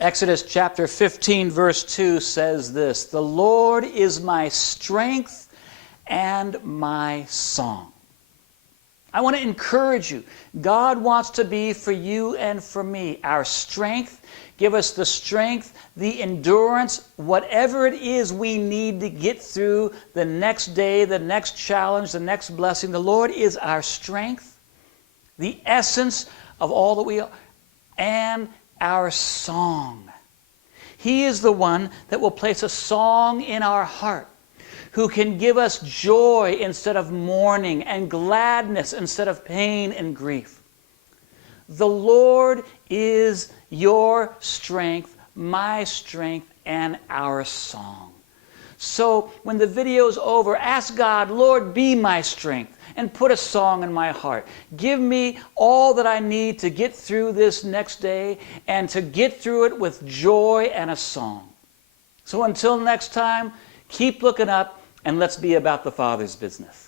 Exodus chapter 15, verse 2 says this, "The Lord is my strength and my song." I want to encourage you. God wants to be for you and for me our strength. Give us the strength, the endurance, whatever it is we need to get through the next day, the next challenge, the next blessing. The Lord is our strength, the essence of all that we are, and our song. He is the one that will place a song in our heart, who can give us joy instead of mourning and gladness instead of pain and grief. The Lord is your strength, my strength, and our song. So when the video's over, ask God, "Lord, be my strength," and put a song in my heart. Give me all that I need to get through this next day and to get through it with joy and a song. So until next time, keep looking up and let's be about the Father's business.